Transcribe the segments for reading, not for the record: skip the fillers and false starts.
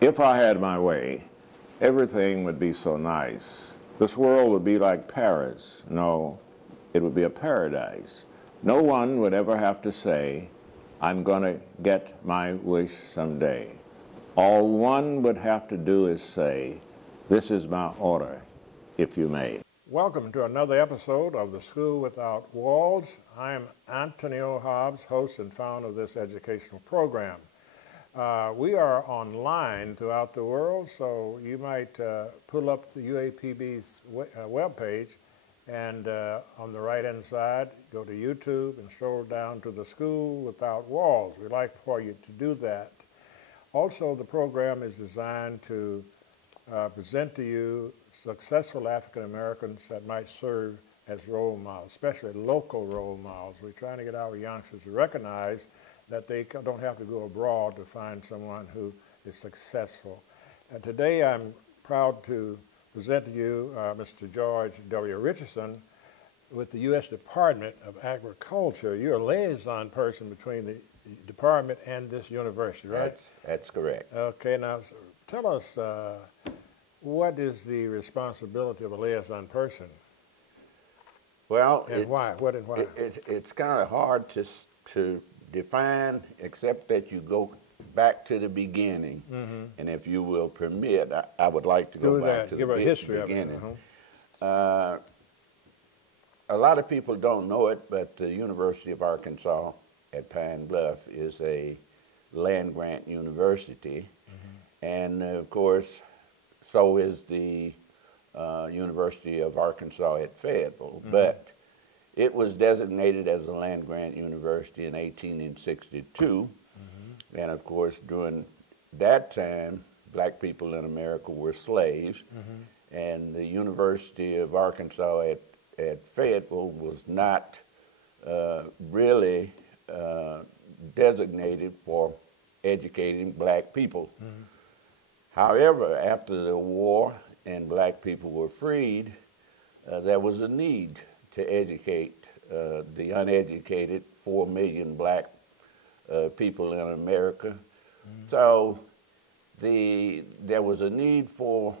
If I had my way, everything would be so nice. This world would be like Paris. No, it would be a paradise. No one would ever have to say, I'm going to get my wish someday. All one would have to do is say, this is my order, if you may. Welcome to another episode of The School Without Walls. I'm Antonio Hobbs, host and founder of this educational program. We are online throughout the world, so you might pull up the UAPB's webpage and on the right-hand side, go to YouTube and scroll down to The School Without Walls. We'd like for you to do that. Also, the program is designed to present to you successful African Americans that might serve as role models, especially local role models. We're trying to get our youngsters to recognize that they don't have to go abroad to find someone who is successful. And today I'm proud to present to you Mr. George W. Richardson with the U.S. Department of Agriculture. You're a liaison person between the department and this university, right? That's correct. Okay, now tell us what is the responsibility of a liaison person? Well, and why? What and why? It's kind of hard to define, except that you go back to the beginning. Mm-hmm. And if you will permit, I would like to go back to the beginning. A lot of people don't know it, but the University of Arkansas at Pine Bluff is a land-grant university. Mm-hmm. And of course, so is the University of Arkansas at Fayetteville. Mm-hmm. But it was designated as a land-grant university in 1862. Mm-hmm. And of course, during that time, black people in America were slaves. Mm-hmm. And the University of Arkansas at Fayetteville was not really designated for educating black people. Mm-hmm. However, after the war and black people were freed, there was a need to educate the uneducated 4 million black people in America. Mm-hmm. So there was a need for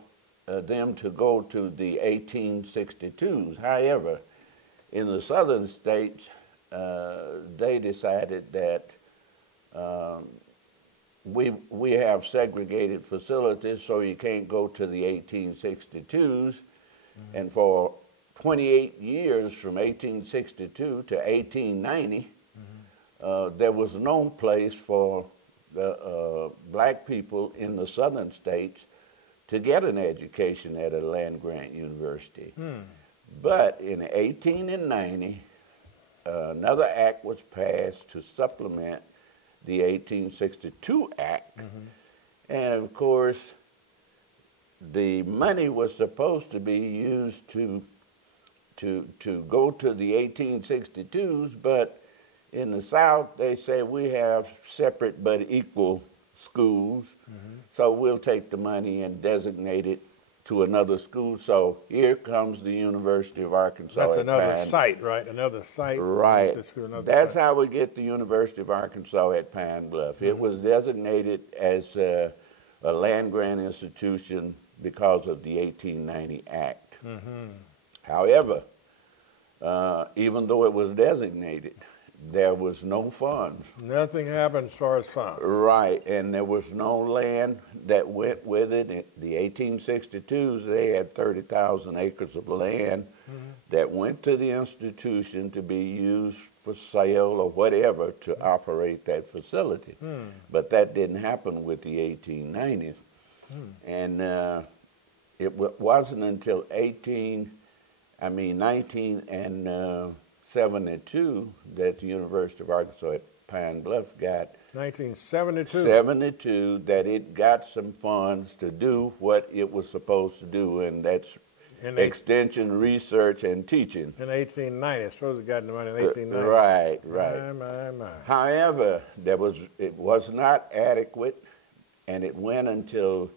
them to go to the 1862s. However, in the southern states, they decided that we have segregated facilities, so you can't go to the 1862s. Mm-hmm. And for 28 years, from 1862 to 1890, mm-hmm. There was no place for the black people in the southern states to get an education at a land-grant university. Hmm. But in 1890, another act was passed to supplement the 1862 Act. Mm-hmm. And of course, the money was supposed to be used to go to the 1862s, but in the South, they say we have separate but equal schools, mm-hmm. so we'll take the money and designate it to another school. So here comes the University of Arkansas. That's another site, right? Another site. Right. That's how we get the University of Arkansas at Pine Bluff. Mm-hmm. It was designated as a land-grant institution because of the 1890 Act. Mm-hmm. However, even though it was designated, there was no funds. Nothing happened as far as funds. Right, and there was no land that went with it. In the 1862s, they had 30,000 acres of land mm-hmm. that went to the institution to be used for sale or whatever to operate that facility. Mm. But that didn't happen with the 1890s. Mm. And it wasn't until 1972 that the University of Arkansas at Pine Bluff got 1972 that it got some funds to do what it was supposed to do, and that's extension, research, and teaching. In 1890, I suppose it got the money in 1890. Right. My. However, it was not adequate, and it went until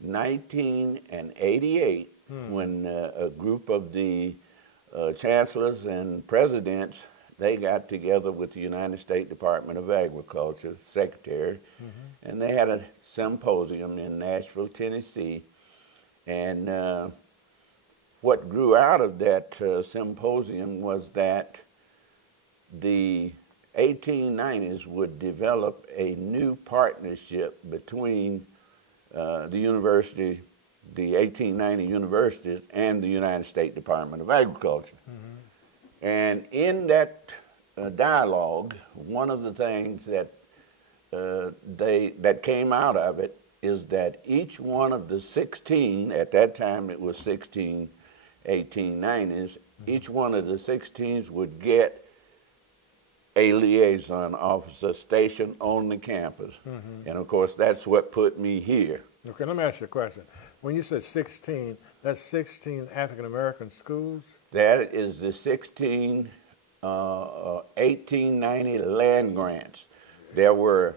1988 when a group of the chancellors and presidents, they got together with the United States Department of Agriculture, secretary, mm-hmm. and they had a symposium in Nashville, Tennessee. And what grew out of that symposium was that the 1890s would develop a new partnership between the university, the 1890 universities, and the United States Department of Agriculture. Mm-hmm. And in that dialogue, one of the things that that came out of it is that each one of the 16, at that time it was 16 1890s, each one of the 16s would get a liaison officer stationed on the campus. Mm-hmm. And of course, that's what put me here. Okay, let me ask you a question. When you said 16, that's 16 African-American schools? That is the 16 1890 land grants. There were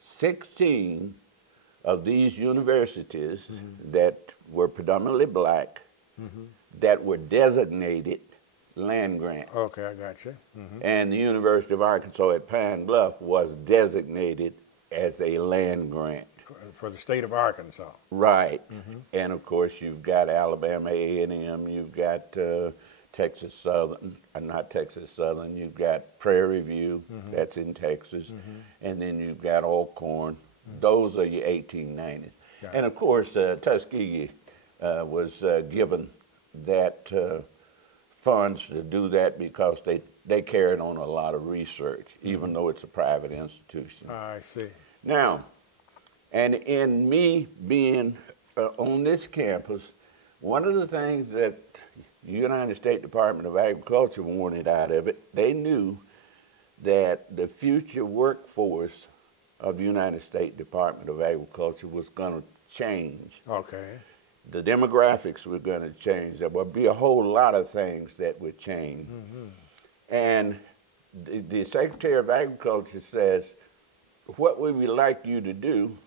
16 of these universities mm-hmm. that were predominantly black mm-hmm. that were designated land grants. Okay, I got you. Mm-hmm. And the University of Arkansas at Pine Bluff was designated as a land grant. For the state of Arkansas. Right. Mm-hmm. And of course you've got Alabama A&M, you've got Texas Southern, not Texas Southern, you've got Prairie View, mm-hmm. that's in Texas, mm-hmm. and then you've got Alcorn. Mm-hmm. Those are your 1890s. Got and of course Tuskegee was given that funds to do that because they carried on a lot of research, even mm-hmm. though it's a private institution. I see. Now, and in me being on this campus, one of the things that the United States Department of Agriculture wanted out of it, they knew that the future workforce of the United States Department of Agriculture was going to change. Okay. The demographics were going to change. There would be a whole lot of things that would change. Mm-hmm. And the Secretary of Agriculture says, what we would like you to do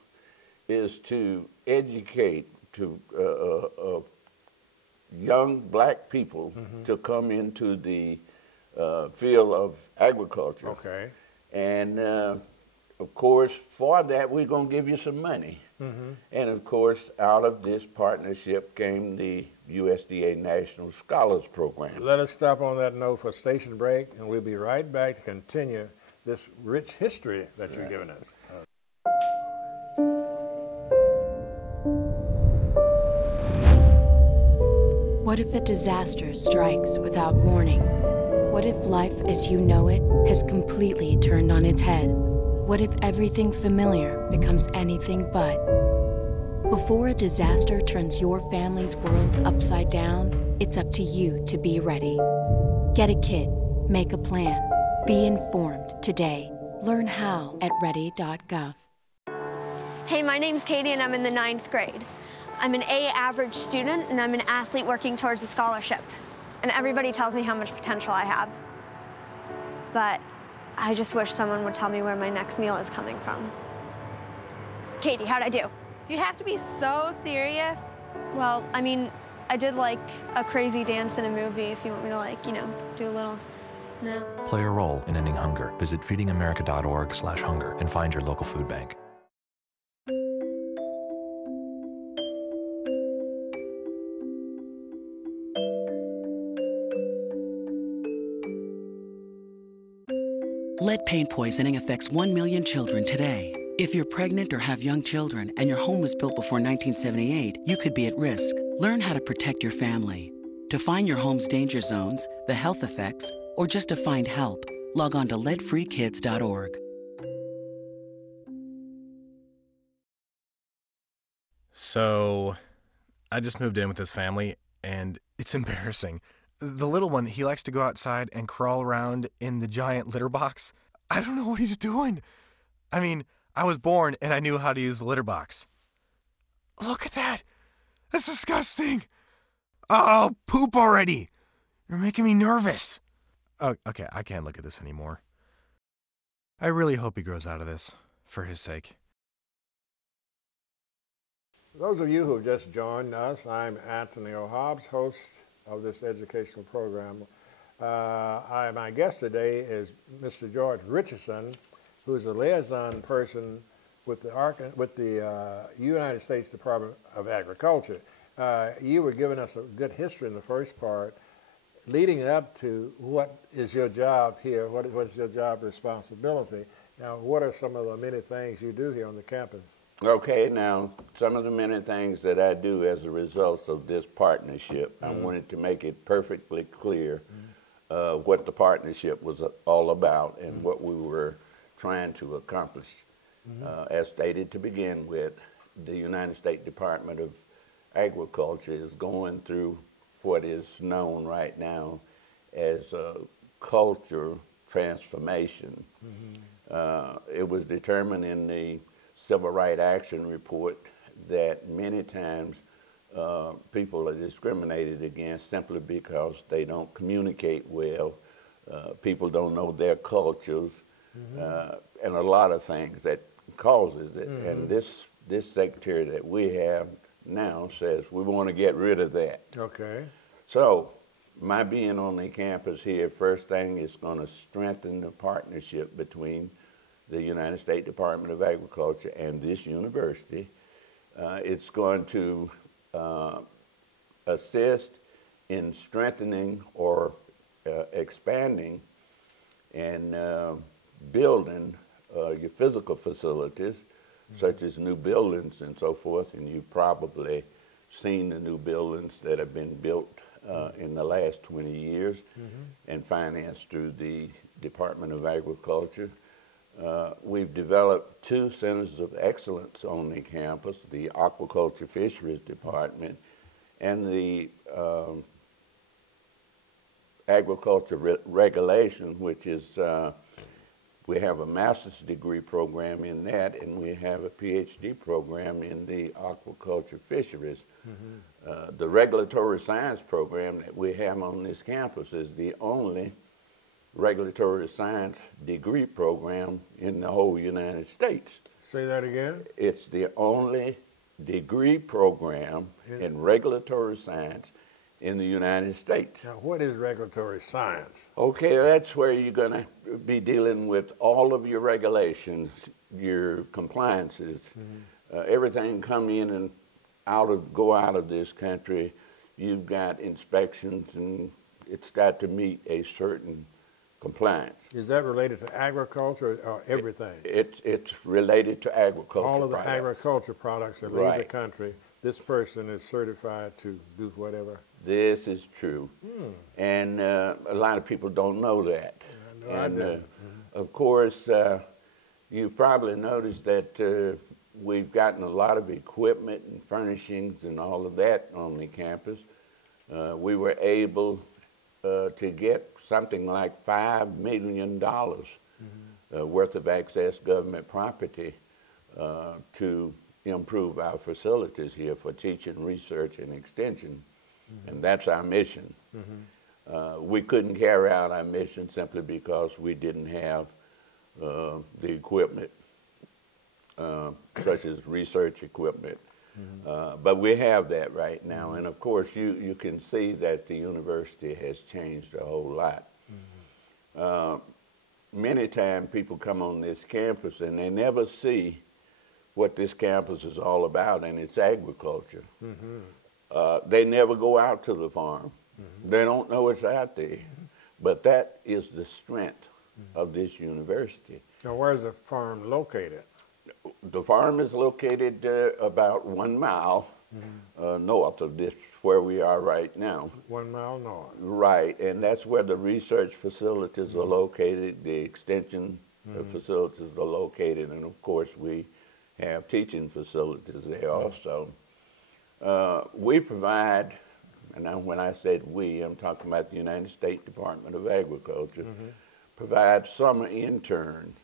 is to educate to young black people mm-hmm. to come into the field of agriculture. Okay. And of course, for that, we're going to give you some money. Mm-hmm. And of course, out of this partnership came the USDA National Scholars Program. Let us stop on that note for station break, and we'll be right back to continue this rich history that you're giving us. What if a disaster strikes without warning? What if life as you know it has completely turned on its head? What if everything familiar becomes anything but? Before a disaster turns your family's world upside down, it's up to you to be ready. Get a kit, make a plan, be informed today. Learn how at ready.gov. Hey, my name's Katie and I'm in the 9th grade. I'm an A average student and I'm an athlete working towards a scholarship. And everybody tells me how much potential I have. But I just wish someone would tell me where my next meal is coming from. Katie, how'd I do? Do you have to be so serious? Well, I mean, I did like a crazy dance in a movie if you want me to like, do a little, no. Play a role in ending hunger. Visit feedingamerica.org/hunger and find your local food bank. Lead paint poisoning affects 1 million children today. If you're pregnant or have young children and your home was built before 1978, you could be at risk. Learn how to protect your family. To find your home's danger zones, the health effects, or just to find help, log on to leadfreekids.org. So, I just moved in with this family, and it's embarrassing. The little one, he likes to go outside and crawl around in the giant litter box. I don't know what he's doing. I mean, I was born and I knew how to use the litter box. Look at that. That's disgusting. Oh, poop already. You're making me nervous. Oh, okay, I can't look at this anymore. I really hope he grows out of this, for his sake. Those of you who have just joined us, I'm Anthony O'Hobbs, host of this educational program. My guest today is Mr. George Richardson, who's a liaison person with the United States Department of Agriculture. You were giving us a good history in the first part, leading up to what is your job here, what is your job responsibility. Now, what are some of the many things you do here on the campus? Okay, now, some of the many things that I do as a result of this partnership, I wanted to make it perfectly clear what the partnership was all about and what we were trying to accomplish. As stated to begin with, the United States Department of Agriculture is going through what is known right now as a culture transformation. It was determined in the Civil Rights Action Report that many times people are discriminated against simply because they don't communicate well, people don't know their cultures, and a lot of things that causes it. And this secretary that we have now says we want to get rid of that. Okay. So my being on the campus here, first thing is going to strengthen the partnership between the United States Department of Agriculture and this university. It's going to assist in strengthening or expanding and building your physical facilities, such as new buildings and so forth, and you've probably seen the new buildings that have been built in the last 20 years and financed through the Department of Agriculture. We've developed 2 centers of excellence on the campus, the Aquaculture Fisheries Department and the Agriculture Regulation, which is, we have a master's degree program in that, and we have a PhD program in the aquaculture fisheries. The regulatory science program that we have on this campus is the only regulatory science degree program in the whole United States. Say that again? It's the only degree program in regulatory science in the United States. Now, what is regulatory science? Okay, that's where you're going to be dealing with all of your regulations, your compliances, everything come in and go out of this country. You've got inspections, and it's got to meet a certain compliance. Is that related to agriculture or everything? It's related to agriculture. All of the products. agriculture products that leave the country, this person is certified to do whatever. This is true. And a lot of people don't know that. I didn't. Of course, you've probably noticed that we've gotten a lot of equipment and furnishings and all of that on the campus. We were able to get something like $5 million worth of excess government property to improve our facilities here for teaching, research, and extension. And that's our mission. We couldn't carry out our mission simply because we didn't have the equipment, such as research equipment. But we have that right now. And of course, you can see that the university has changed a whole lot. Many times people come on this campus and they never see what this campus is all about, and it's agriculture. They never go out to the farm. They don't know it's out there. But that is the strength of this university. Now, where's the farm located? The farm is located about 1 mile north of this, where we are right now. 1 mile north. Right, and that's where the research facilities are located, the extension facilities are located, and of course we have teaching facilities there also. We provide, and when I said we, I'm talking about the United States Department of Agriculture, provide summer interns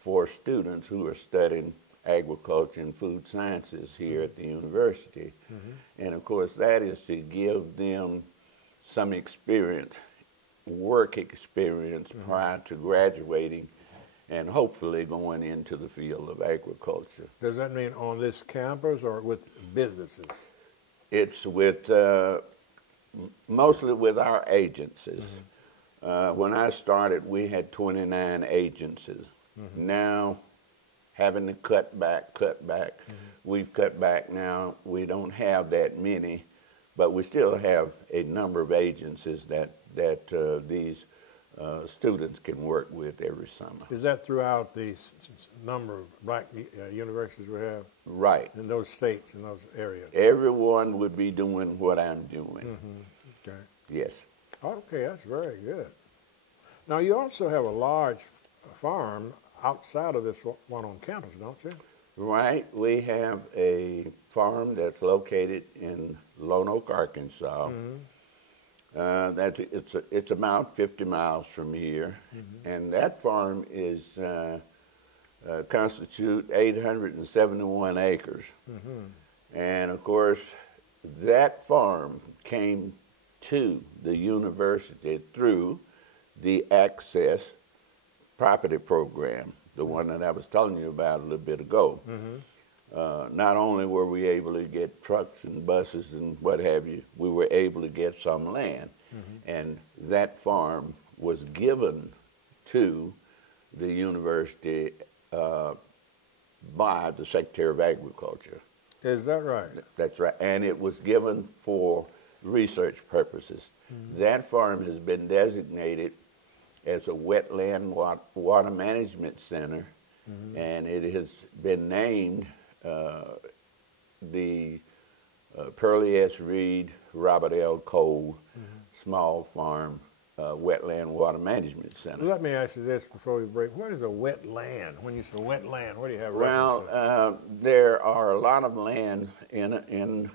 for students who are studying agriculture and food sciences here at the university. And of course that is to give them some experience, work experience prior to graduating and hopefully going into the field of agriculture. Does that mean on this campus or with businesses? It's with, mostly with our agencies. When I started, we had 29 agencies. Now, having to cut back. Mm-hmm. We've cut back now. We don't have that many, but we still have a number of agencies that these students can work with every summer. Is that throughout the number of black universities we have? Right. In those states, in those areas? Everyone would be doing what I'm doing. Mm-hmm. Okay. Yes. Okay, that's very good. Now, you also have a large farm outside of this one on campus, don't you? Right. We have a farm that's located in Lone Oak, Arkansas. Mm-hmm. It's about 50 miles from here, Mm-hmm. and that farm is constitute 871 acres. Mm-hmm. And of course, that farm came to the university through the Access Property Program, the one that I was telling you about a little bit ago. Mm-hmm. Not only were we able to get trucks and buses and what have you, we were able to get some land. Mm-hmm. And that farm was given to the university by the Secretary of Agriculture. Is that right? That's right. And it was given for research purposes. Mm-hmm. That farm has been designated as a wetland water management center, mm-hmm. and it has been named the Pearlie S. Reed, Robert L. Cole mm-hmm. Small Farm Wetland Water Management Center. Let me ask you this before we break. What is a wetland? When you say wetland, what do you have? Well, there are a lot of land in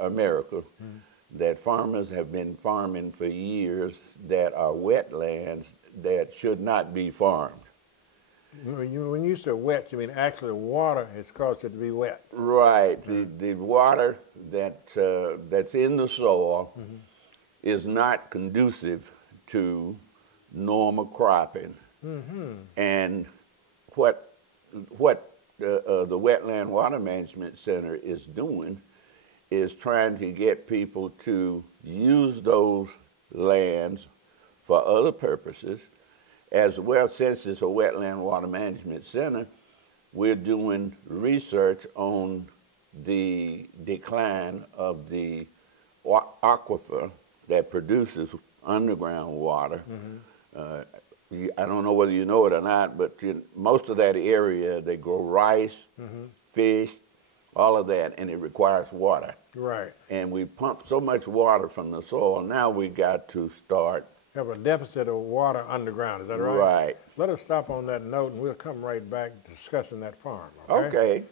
America mm-hmm. that farmers have been farming for years that are wetlands that should not be farmed. When you say wet, you mean actually water has caused it to be wet. Right. Mm-hmm. The water that's in the soil mm-hmm. is not conducive to normal cropping. Mm-hmm. And what the Wetland Water Management Center is doing is trying to get people to use those lands for other purposes, as well. Since it's a wetland water management center, we're doing research on the decline of the aquifer that produces underground water. Mm-hmm. I don't know whether you know it or not, but most of that area, they grow rice, mm-hmm. fish, all of that, and it requires water. Right. And we pump so much water from the soil, now we got to start. Have a deficit of water underground, is that right? Right. Let us stop on that note and we'll come right back discussing that farm, okay? Okay.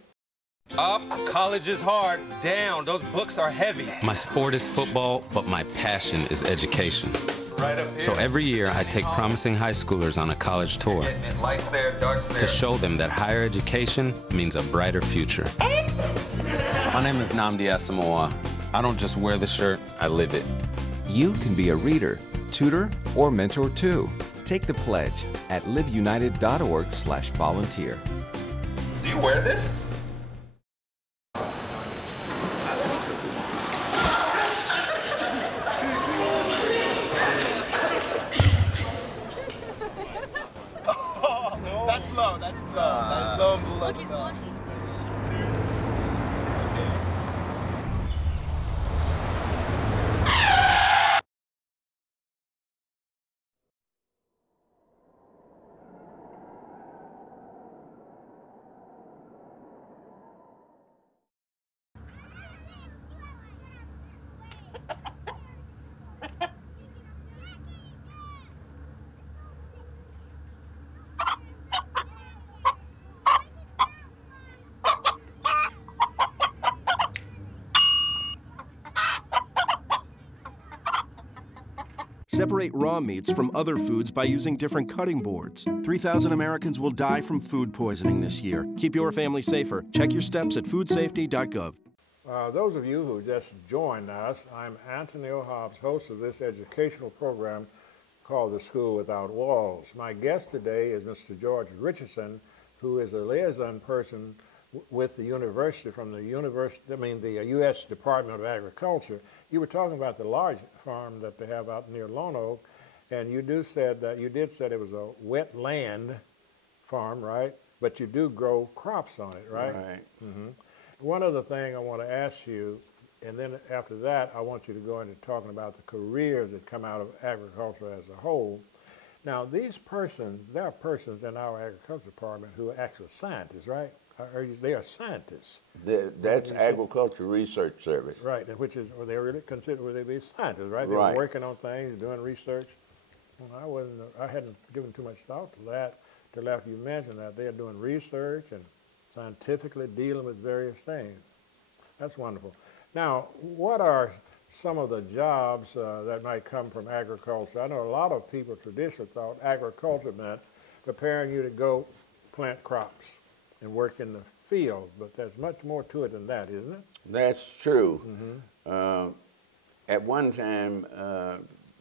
Up, college is hard. Down, those books are heavy. My sport is football, but my passion is education. Right up here. So every year I take promising high schoolers on a college tour Lights there, darts there. to show them that higher education means a brighter future. My name is Nnamdi Asamoah. I don't just wear the shirt, I live it. You can be a reader, tutor, or mentor too. Take the pledge at liveunited.org/volunteer. Do you wear this? That's low. That's low. Look, he's blushing. Seriously. Separate raw meats from other foods by using different cutting boards. 3,000 Americans will die from food poisoning this year. Keep your family safer. Check your steps at foodsafety.gov. Those of you who just joined us, I'm Anthony O'Hobbs, host of this educational program called The School Without Walls. My guest today is Mr. George Richardson, who is a liaison person with the university from the U.S. Department of Agriculture. You were talking about the large farm that they have out near Lone Oak, and you did say it was a wetland farm, right? but you do grow crops on it, right? Right. Mm-hmm. One other thing I want to ask you, and then after that, I want you to go into talking about the careers that come out of agriculture as a whole. Now, these persons, there are persons in our agriculture department who are actually scientists, right? They are scientists. That's Agriculture Research Service. Right, which is, they really consider, would they be scientists, right? They're Right. working on things, doing research. Well, I hadn't given too much thought to that till after you mentioned that. They're doing research and scientifically dealing with various things. That's wonderful. Now, what are some of the jobs that might come from agriculture? I know a lot of people traditionally thought agriculture meant preparing you to go plant crops and work in the field, but there's much more to it than that, isn't it? That's true. Mm-hmm. At one time,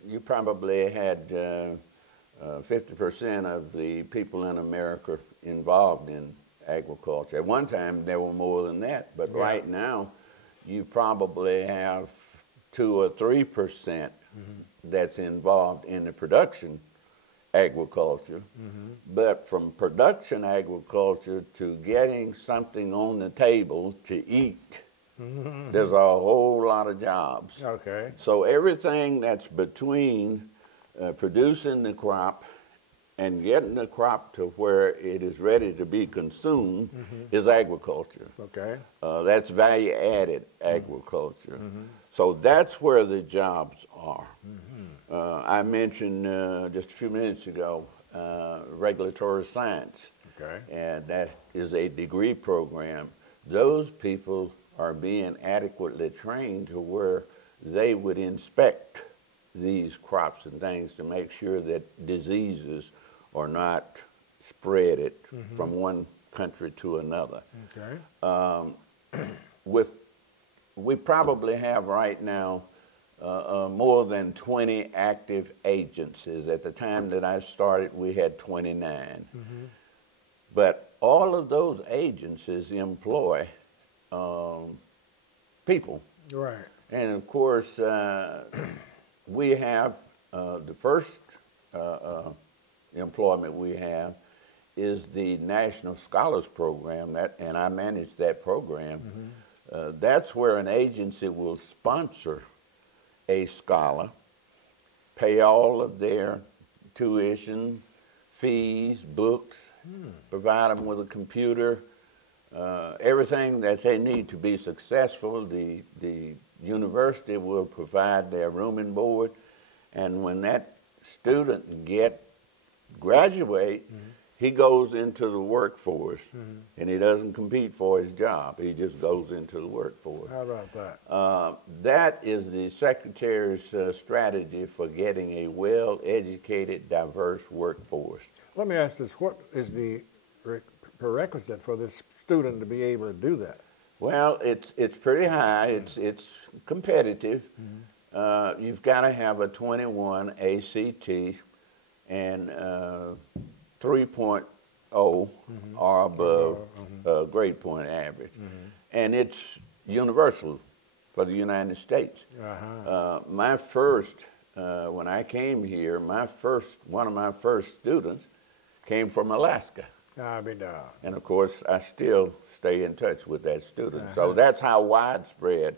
you probably had 50% of the people in America involved in agriculture. At one time, there were more than that, but right now, you probably have 2 or 3% that's involved in the production agriculture. But from production agriculture to getting something on the table to eat, there's a whole lot of jobs. Okay. So everything that's between producing the crop and getting the crop to where it is ready to be consumed is agriculture. Okay. That's value-added agriculture. So that's where the jobs are. I mentioned just a few minutes ago regulatory science. Okay. And that is a degree program. Those people are being adequately trained to where they would inspect these crops and things to make sure that diseases are not spread from one country to another. Okay. We probably have right now more than 20 active agencies. At the time that I started, we had 29. But all of those agencies employ people. Right. And of course, we have the first employment we have is the National Scholars Program, and I manage that program. That's where an agency will sponsor a scholar, pay all of their tuition, fees, books, provide them with a computer, everything that they need to be successful. The university will provide their room and board, and when that student graduate, he goes into the workforce, and he doesn't compete for his job. He just goes into the workforce. How about that? That is the Secretary's strategy for getting a well-educated, diverse workforce. Let me ask this. What is the prerequisite for this student to be able to do that? Well, it's pretty high. It's competitive. You've got to have a 21 ACT and 3.0 or above grade point average. And it's universal for the United States. My first, when I came here, one of my first students came from Alaska. And of course, I still stay in touch with that student. So that's how widespread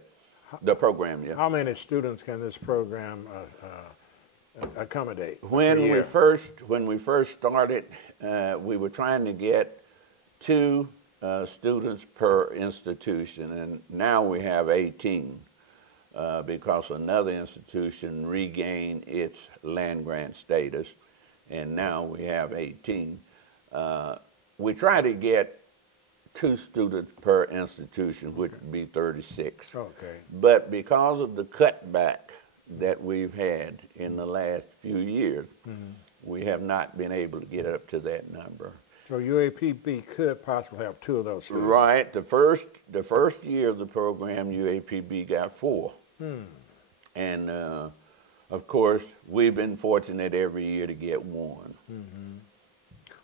the program is. How many students can this program accommodate? When we first started, we were trying to get 2 students per institution, and now we have 18 because another institution regained its land grant status, and now we have 18. We try to get 2 students per institution, which would be 36. Okay. But because of the cutback that we've had in the last few years, we have not been able to get up to that number. So UAPB could possibly have 2 of those students. Right. The first year of the program, UAPB got 4. And of course, we've been fortunate every year to get 1.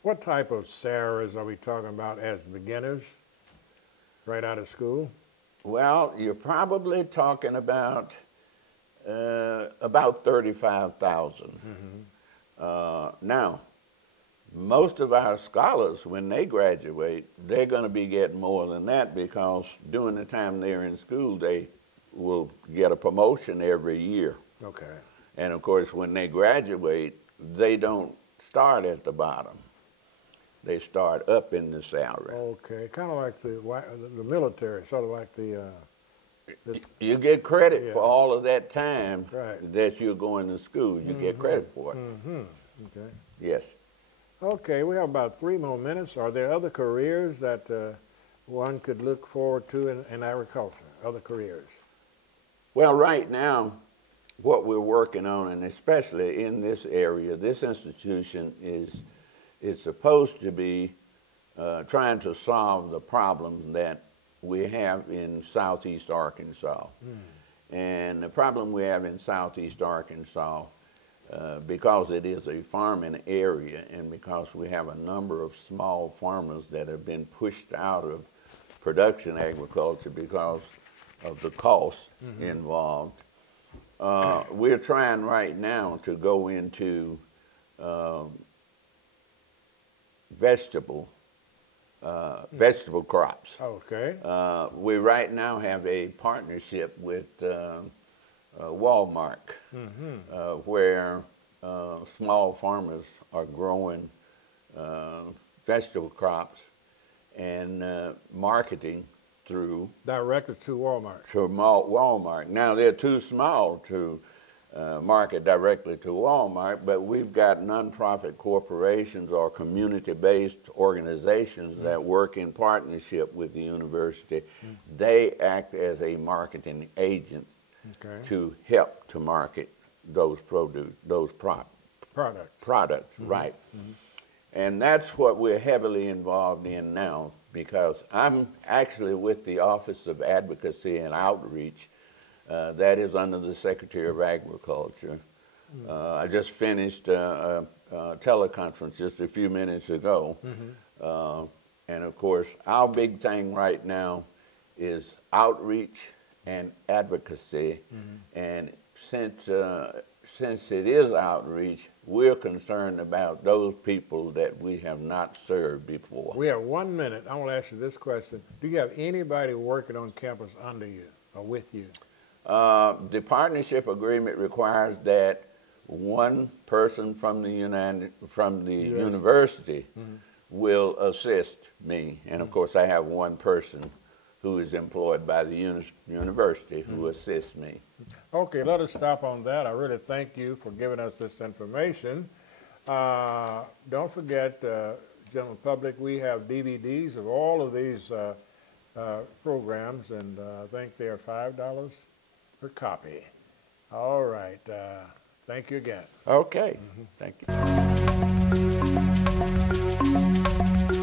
What type of salaries are we talking about as beginners, right out of school? Well, you're probably talking about 35,000. Now, most of our scholars, when they graduate, they're going to be getting more than that because during the time they're in school, they will get a promotion every year. Okay. And of course, when they graduate, they don't start at the bottom. They start up in the salary. Okay, kind of like the military, sort of like the... You get credit Yeah. for all of that time Right. that you're going to school. You get credit for it. Okay. Yes. Okay, we have about 3 more minutes. Are there other careers that one could look forward to in agriculture, other careers? Well, right now, what we're working on, and especially in this area, this institution is supposed to be trying to solve the problems that we have in southeast Arkansas. And the problem we have in southeast Arkansas, because it is a farming area and because we have a number of small farmers that have been pushed out of production agriculture because of the cost involved, we're trying right now to go into vegetable crops. Okay. We right now have a partnership with Walmart, where small farmers are growing vegetable crops and marketing through directly to Walmart. To Walmart. Now they're too small to market directly to Walmart, but we've got nonprofit corporations or community-based organizations that work in partnership with the university. They act as a marketing agent to help to market those products, right. And that's what we're heavily involved in now, because I'm actually with the Office of Advocacy and Outreach. That is under the Secretary of Agriculture. I just finished a teleconference just a few minutes ago. And of course, our big thing right now is outreach and advocacy. And since it is outreach, we're concerned about those people that we have not served before. We have 1 minute. I want to ask you this question. Do you have anybody working on campus under you or with you? The partnership agreement requires that one person from the university will assist me. And of course, I have one person who is employed by the university who assists me. Okay, let us stop on that. I really thank you for giving us this information. Don't forget, general public, we have DVDs of all of these programs, and I think they are $5 per copy. All right. Thank you again. Okay. Thank you.